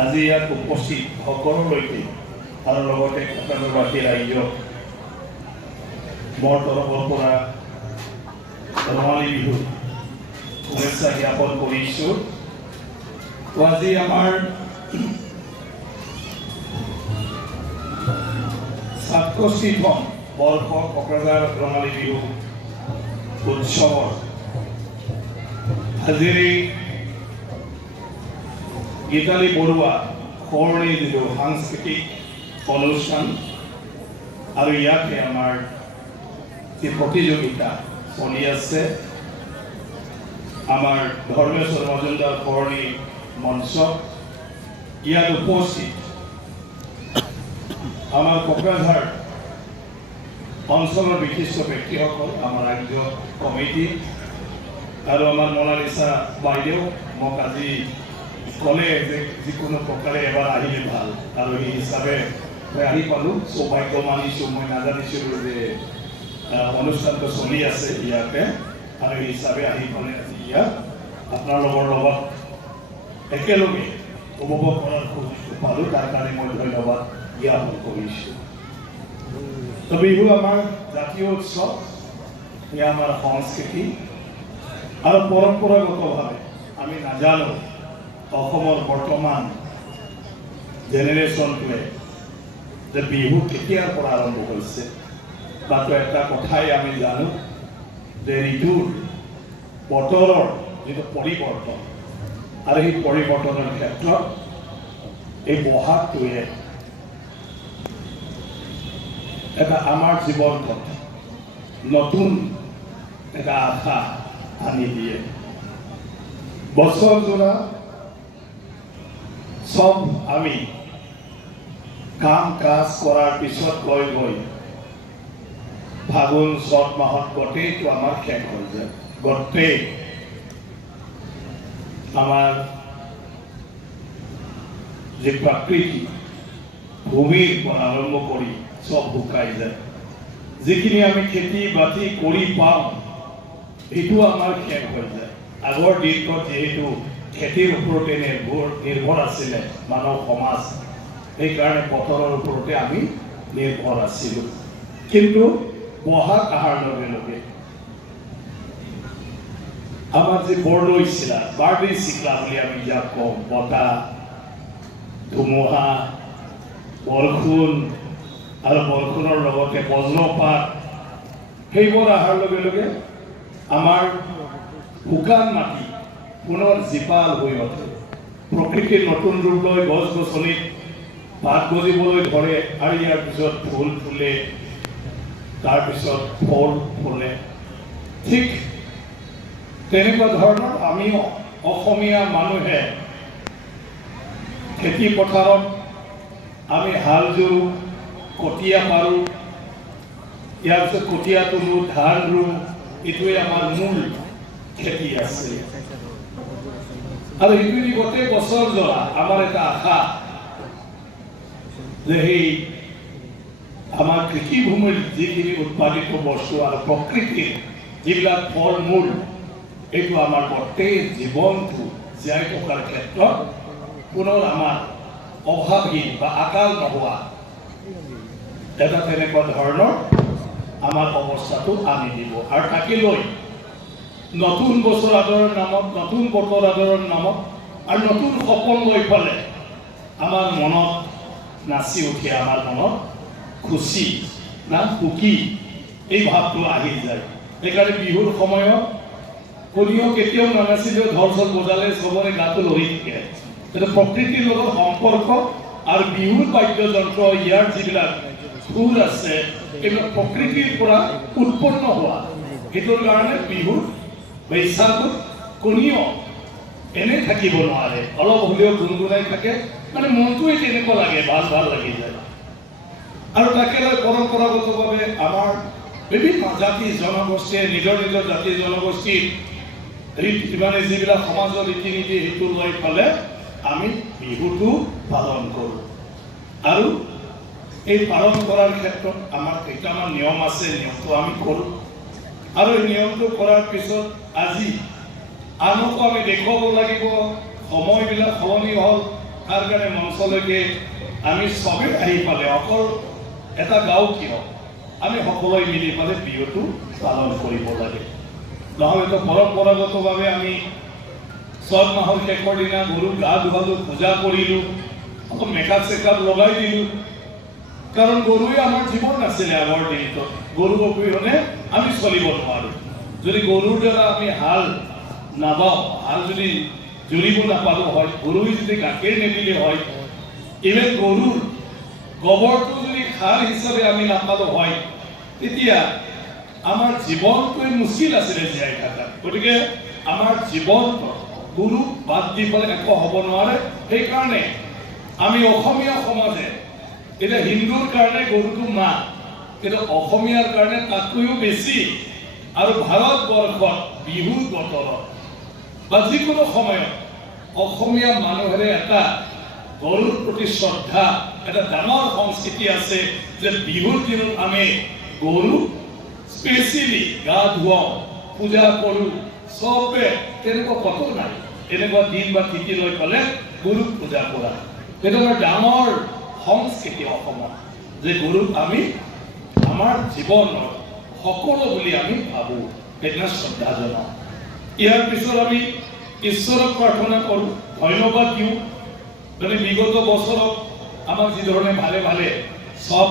আজি ইয়াত উপস্থিত সকলোলৈকে আৰু লগতে কটনবাসী ৰাইজক মোৰ তৰফৰ পৰা ৰঙালী বিহু শুভেচ্ছা জ্ঞাপন কৰিছোঁ। আজি আমাৰ ছাত্ৰশ্ৰীখন বৰ্ষ কোকৰাঝাৰ ৰঙালী বিহু উৎসৱৰ আজিৰ গীতালী বৰুৱা সোঁৱৰণি দিলোঁ সাংস্কৃতিক অনুষ্ঠান আৰু ইয়াতে আমাৰ যি প্ৰতিযোগিতা চলি আছে আমাৰ ধৰ্মেশ্বৰ মজুমদাৰ সোঁৱৰণি মঞ্চ ইয়াত উপস্থিত আমাৰ কোকৰাঝাৰ অঞ্চলৰ বিশিষ্ট ব্যক্তিসকল, আমাৰ ৰাজ্য কমিটি আৰু আমাৰ মনালিছা বাইদেউ মোক আজি ক'লে যে যিকোনো প্ৰকাৰে এবাৰ আহিলে ভাল, আৰু সেই হিচাপে মই আহি পালোঁ। সৌভাগ্য মানিছোঁ, মই নাজানিছিলোঁ যে অনুষ্ঠানটো চলি আছে ইয়াতে, আৰু সেই হিচাপে আহি পালে আজি ইয়াত আপোনালোকৰ লগত একেলগে উপভোগ কৰাৰ সুযোগ পালোঁ। তাৰ কাৰণে মই ধন্যবাদ জ্ঞাপন কৰিছোঁ। তো বিহু আমাৰ জাতীয় উৎসৱ, এয়া আমাৰ সংস্কৃতি আৰু পৰম্পৰাগতভাৱে আমি নাজানো অসমৰ বৰ্তমান জেনেৰেশ্যনটোৱে যে বিহু কেতিয়াৰ পৰা আৰম্ভ হৈছে। মাত্ৰ এটা কথাই আমি জানো যে ঋতুৰ বতৰৰ যিটো পৰিৱৰ্তন, আৰু সেই পৰিৱৰ্তনৰ ক্ষেত্ৰত এই বহাগটোৱে এটা আমাৰ জীৱনত নতুন এটা আশা আনি দিয়ে। বছৰজোৰা সব আমি কাম কাজ কৰাৰ পিছত গৈ গৈ ফাগুন চ'ত মাহত গোটেইটো আমাৰ শেষ হৈ যায়। গোটেই আমাৰ যি প্ৰাকৃতিক ভূমিৰ পৰা আৰম্ভ কৰি সব শুকাই যায়। যিখিনি আমি খেতি বাতি কৰি পাওঁ সেইটো আমাৰ শেষ হৈ যায়। আগৰ দিনত যিহেতু খেতিৰ ওপৰতে নিৰ্ভৰ আছিলে মানৱ সমাজ, সেইকাৰণে বতৰৰ ওপৰতে আমি নিৰ্ভৰ আছিলোঁ। কিন্তু বহাগ অহাৰ লগে লগে আমাৰ যি বৰদৈ চিলা, বাৰ্ডি চিকলা বুলি আমি যাক কওঁ, বতাহ, ধুমুহা, বৰষুণ আৰু বৰষুণৰ লগতে বজ্ৰপাত, সেইবোৰ অহাৰ লগে লগে আমাৰ শুকান মাটি পুনৰ জীপাল হৈ উঠে। প্ৰকৃতিৰ নতুন ৰূপ লৈ গছ গছনিত পাত গজিবলৈ ধৰে, আৰু ইয়াৰ পিছত ফুল ফুলে, তাৰপিছত ফল ফুলে। ঠিক তেনেকুৱা ধৰণৰ আমিও অসমীয়া মানুহে খেতি পথাৰত আমি হাল জোৰোঁ, কঠীয়া পাৰোঁ, ইয়াৰ পিছত কঠীয়া তোলোঁ, ধান ৰুওঁ। এইটোৱে আমাৰ মূল খেতি আছে, আৰু এইটোৱে গোটেই বছৰ যোৱা আমাৰ এটা আশা যে সেই আমাৰ কৃষিভূমিৰ যিখিনি উৎপাদিত বস্তু আৰু প্ৰকৃতিৰ যিবিলাক ফল মূল, এইটো আমাৰ গোটেই জীৱনটো জীয়াই থকাৰ ক্ষেত্ৰত পুনৰ আমাৰ অভাৱহীন বা আকাল নোহোৱা এটা তেনেকুৱা ধৰণৰ আমাৰ অৱস্থাটো আনি দিব। আৰু তাকে লৈ নতুন বছৰ আদৰৰ নামত, নতুন বতৰ আদৰৰ নামত আৰু নতুন সপোন লৈ পেলাই আমাৰ মনত নাচি উঠে, আমাৰ মনত খুচি না সুখী এই ভাৱটো আহি যায়। সেইকাৰণে বিহুৰ সময়ত কোনেও কেতিয়াও নানাচিলেও ঢল চল বজালে চবৰে গাটো লৰি থাকে। কিন্তু প্ৰকৃতিৰ লগত সম্পৰ্ক আৰু বিহুৰ বাদ্যযন্ত্ৰ, ইয়াৰ যিবিলাক সুৰ আছে, এইবিলাক প্ৰকৃতিৰ পৰা উৎপন্ন হোৱা। সেইটোৰ কাৰণে বিহুৰ বৈশাখত কোনেও এনে থাকিব নোৱাৰে, অলপ হ'লেও গুণগুণাই থাকে, মানে মনটোৱে তেনেকুৱা লাগে, ভাল ভাল লাগি যায়। আৰু তাকে লৈ পৰম্পৰাগতভাৱে আমাৰ বিভিন্ন জাতি জনগোষ্ঠীয়ে নিজৰ নিজৰ জাতি জনগোষ্ঠীৰ মানে যিবিলাক সমাজৰ ৰীতি নীতি, সেইটো লৈ পেলাই আমি বিহুটো পালন কৰোঁ। আৰু এই পালন কৰাৰ ক্ষেত্ৰত আমাৰ কেইটামান নিয়ম আছে, নিয়মটো আমি কৰোঁ। আৰু এই নিয়মটো কৰাৰ পিছত আজি আনকো আমি দেখুৱাব লাগিব সময়বিলাক সলনি হ'ল, তাৰ কাৰণে মঞ্চলৈকে আমি চবেই আহি পালে অকল এটা গাঁও কিয় আমি সকলোৱে মিলি পালে বিহুটো পালন কৰিব লাগে নহ'লেতো পৰম্পৰাগতভাৱে আমি চত মাহৰ শেষৰ দিনা গৰুক গা ধুৱালোঁ পূজা কৰিলোঁ আকৌ মেকআপ চেকআপ লগাই দিলোঁ কাৰণ গৰুৱে আমাৰ জীৱন নাছিলে আগৰ দিনটোত গৰু অবিহনে আমি চলিব নোৱাৰোঁ যদি গৰুৰ দ্বাৰা আমি হাল নাবাওঁ হাল যদি জুৰিব নাপালোঁ হয় গৰুৱে যদি গাখীৰ নিদিলে হয় ইভেন গৰুৰ গোবৰটো যদি সাৰ হিচাপে আমি নাপালোঁ হয় তেতিয়া আমাৰ জীৱনটোৱে মুস্কিল আছিলে জীয়াই থকা গতিকে আমাৰ জীৱনটো গৰু বাদ দি পেলাই একো হ'ব নোৱাৰে সেইকাৰণে আমি অসমীয়া সমাজে এতিয়া হিন্দুৰ কাৰণে গৰুটো মা কিন্তু অসমীয়াৰ কাৰণে তাতকৈও বেছি আৰু ভাৰতবৰ্ষত বিহুৰ বতৰত বা যিকোনো সময়ত অসমীয়া মানুহেৰে এটা গৰুৰ প্ৰতি শ্ৰদ্ধা এটা ডাঙৰ সংস্কৃতি আছে যে বিহুৰ দিনত আমি গৰু স্পেচিয়েলি গা ধুৱাওঁ পূজা কৰোঁ চবে তেনেকুৱা কতো নাই এনেকুৱা দিন বা তিথি লৈ পেলাই গৰুক পূজা কৰা সেইটো আমাৰ ডাঙৰ সংস্কৃতি অসমত যে গৰুক আমি আমাৰ জীৱনৰ সকলো বুলি আমি ভাবোঁ এটা শ্ৰদ্ধা জনাওঁ ইয়াৰ পিছত আমি ঈশ্বৰক প্ৰাৰ্থনা কৰোঁ ধন্যবাদ দিওঁ মানে বিগত বছৰত আমাক যিধৰণে ভালে ভালে চব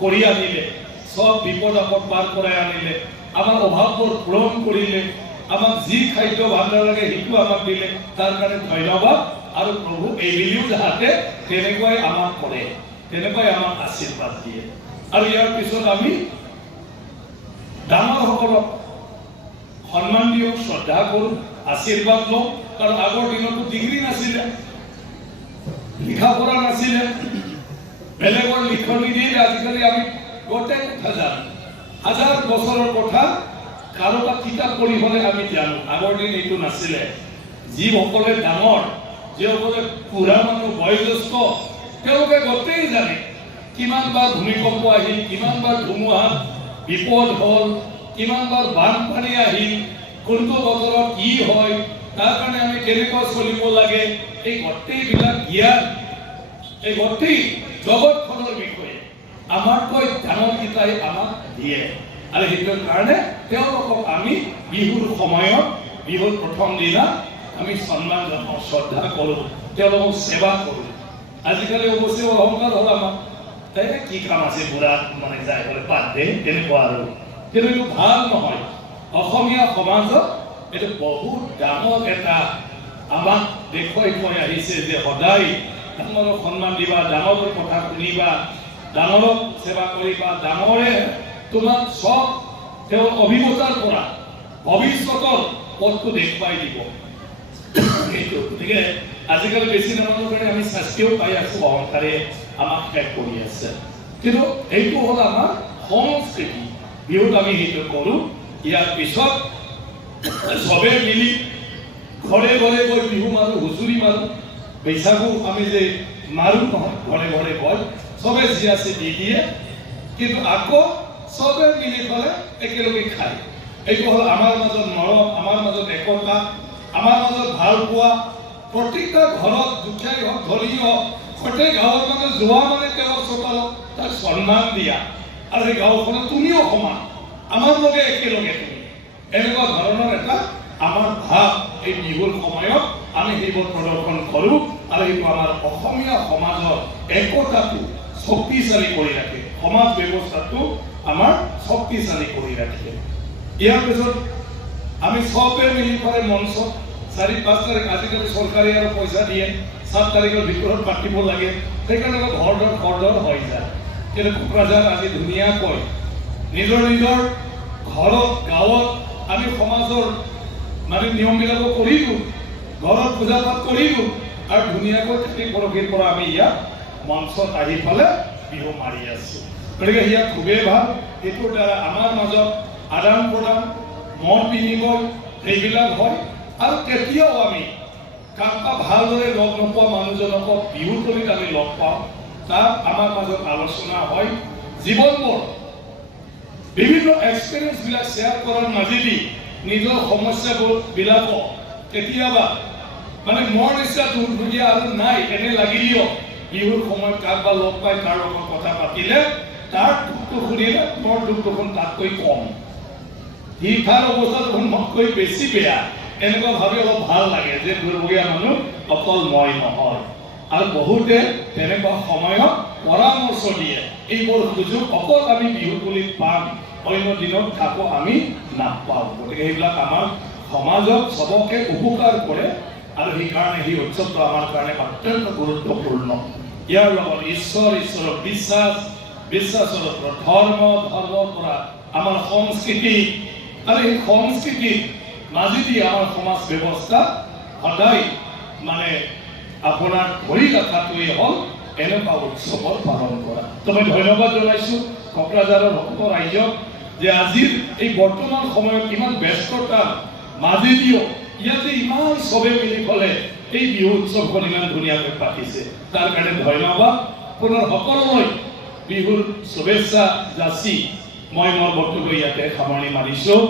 কৰি আনিলে সব বিপদ আপদ পাৰ কৰাই আনিলে আমাৰ অভাৱবোৰ পূৰণ কৰিলে আমাক যি খাদ্য ভাল নালাগে সেইটো আমাক দিলে তাৰ কাৰণে ধন্যবাদ আৰু প্ৰভু এইবুলিও যাতে তেনেকুৱাই আমাক কৰে তেনেকুৱাই আমাক আশীৰ্বাদ দিয়ে আৰু ইয়াৰ পিছত আমি ডাঙৰসকলক সন্মান দিওঁ শ্ৰদ্ধা কৰোঁ আশীৰ্বাদ লওঁ কাৰণ আগৰ দিনতো ডিগ্ৰী নাছিলে লিখা পঢ়া নাছিলে বেলেগৰ লিখনি দিয়ে আজিকালি আমি গোটেই কথা জানো হাজাৰ বছৰৰ কথা কাৰোবাক কিতাপ পঢ়িবলৈ আমি জানো আগৰ দিন এইটো নাছিলে যিসকলে ডাঙৰ যিসকলে বুঢ়া মানুহ বয়োজ্যেষ্ঠ তেওঁলোকে গোটেই জানে কিমানবাৰ ভূমিকম্প আহিল কিমানবাৰ ধুমুহা বিপদ হ'ল কিমানবাৰ বানপানী আহিল কোনটো বতৰত কি হয় তাৰ কাৰণে আমি কেনেকৈ চলিব লাগে এই গোটেইবিলাক জ্ঞান এই গোটেই জগতখনৰ বিষয়ে আমাতকৈ ডাঙৰ কিতাই আমাক দিয়ে আৰু সেইটোৰ কাৰণে তেওঁলোকক আমি বিহুৰ সময়ত বিহুৰ প্ৰথম দিনা আমি সন্মান জনাওঁ শ্ৰদ্ধা কৰোঁ তেওঁলোকক সেৱা কৰোঁ আজিকালি অৱশ্যে অহংকাৰ হ'ল আমাক তাই কি কাম আছে বুঢ়া মানে যাই হ'লে বাদ দে তেনেকুৱা আৰু কিন্তু এইটো ভাল নহয় অসমীয়া সমাজত এইটো বহুত ডাঙৰ এটা আমাক দেখুৱাই থৈ আহিছে যে সদায় ডাঙৰক সন্মান দিবা ডাঙৰৰ কথা শুনিবা ডাঙৰক সেৱা কৰিবা ডাঙৰে তোমাক সব তেওঁৰ অভিজ্ঞতাৰ পৰা ভৱিষ্যতৰ পথটো দেখুৱাই দিব সেইটো গতিকে আজিকালি বেছি নামানৰ কাৰণে আমি শাস্তিও পাই আছোঁ অহংকাৰে আমাক শেষ কৰি আছে কিন্তু এইটো হ'ল আমাৰ সংস্কৃতি বিহুত আমি সেইটো কৰোঁ ইয়াৰ পিছত চবে মিলি ঘৰে ঘৰে গৈ বিহু মাৰোঁ হুঁচৰি মাৰোঁ বৈশাগু আমি যে মাৰোঁ নহয় ঘৰে ঘৰে গৈ চবে যি আছে দি দিয়ে কিন্তু আকৌ চবে মিলি পেলাই একেলগে খায় এইটো হ'ল আমাৰ মাজত মৰম আমাৰ মাজত একতা আমাৰ মাজত ভাল পোৱা প্ৰত্যেকটা ঘৰত দুখীয়াই হওক ধনী হওক গোটেই গাঁৱৰ মানে যোৱা মানে তেওঁৰ চোতালত তাক সন্মান দিয়া আৰু সেই গাঁওখনত তুমিও সমান আমাৰ লগে একেলগে তুমি এনেকুৱা ধৰণৰ এটা আমাৰ ভাৱ এই বিহুৰ সময়ত আমি সেইবোৰ প্ৰদৰ্শন কৰোঁ আৰু এইটো আমাৰ অসমীয়া সমাজৰ একতাটো শক্তিশালী কৰি ৰাখে সমাজ ব্যৱস্থাটো আমাৰ শক্তিশালী কৰি ৰাখে ইয়াৰ পিছত আমি চবে মিলি পেলাই মঞ্চত 4-5 তাৰিখ আজিকালি চৰকাৰে আৰু পইচা দিয়ে 7 তাৰিখৰ ভিতৰত পাতিব লাগে সেইকাৰণে ঘৰ হৈ যায় কিন্তু কোকৰাঝাৰ আজি ধুনীয়াকৈ নিজৰ নিজৰ ঘৰত গাঁৱত আমি সমাজৰ মানে নিয়মবিলাকো কৰিলোঁ ঘৰত পূজা পাঠ কৰিলোঁ আৰু ধুনীয়াকৈ খেতি পৰহিৰ পৰা আমি ইয়াত মঞ্চত আহি পেলাই বিহু মাৰি আছোঁ গতিকে ইয়াত খুবেই ভাল এইটোৰ দ্বাৰা আমাৰ মাজত আদান প্ৰদান মত বিনিময় সেইবিলাক হয় আৰু কেতিয়াও আমি কাৰোবাক ভালদৰে লগ নোপোৱা মানুহজনক বিহুতলিত আমি লগ পাওঁ তাত আমাৰ মাজত আলোচনা হয় জীৱনবোৰ বিভিন্ন এক্সপিৰিয়েঞ্চবিলাক শ্বেয়াৰ কৰাৰ মাজেদি নিজৰ সমস্যাবিলাকক কেতিয়াবা মানে মোৰ নিচিনা ধুনীয়া আৰু নাই এনে লাগিলেও বিহুৰ সময়ত কাৰোবাৰ লগ পাই তাৰ লগত কথা পাতিলে তাৰ দুখটো শুনিলে মোৰ দুখ দেখোন তাতকৈ কম সি তাৰ অৱস্থা দেখোন মোতকৈ বেছি বেয়া এনেকুৱা ভাবি অলপ ভাল লাগে যে দুৰ্ভগীয়া মানুহ অকল মই নহয় আৰু বহুতে তেনেকুৱা সময়ত পৰামৰ্শ দিয়ে এইবোৰ সুযোগ অকল আমি বিহু বুলি পাম অন্য দিনত কাকো আমি নাপাওঁ গতিকে এইবিলাক আমাৰ সমাজত চবকে উপকাৰ কৰে আৰু সেইকাৰণে সেই উৎসৱটো আমাৰ কাৰণে অত্যন্ত গুৰুত্বপূৰ্ণ ইয়াৰ লগত ঈশ্বৰৰ বিশ্বাসৰ ধৰ্মৰ পৰা আমাৰ সংস্কৃতি আৰু এই সংস্কৃতিৰ মাজেদি আমাৰ সমাজ ব্যৱস্থা সদায় মানে আপোনাৰ ধৰি ৰখাটোৱেই হ'ল এনেকুৱা উৎসৱৰ পালন কৰা তো মই ধন্যবাদ জনাইছোঁ কোকৰাঝাৰৰ সকলো ৰাইজক যে আজিৰ এই বৰ্তমান সময়ত ইমান ব্যস্ততাৰ মাজেদিও ইয়াতে ইমান চবে মিলি পেলাই এই বিহু উৎসৱখন ইমান ধুনীয়াকৈ পাতিছে তাৰ কাৰণে ধন্যবাদ পুনৰ সকলোলৈ বিহুৰ শুভেচ্ছা যাচি মই মোৰ বক্তব্য ইয়াতে সামৰণি মাৰিছোঁ।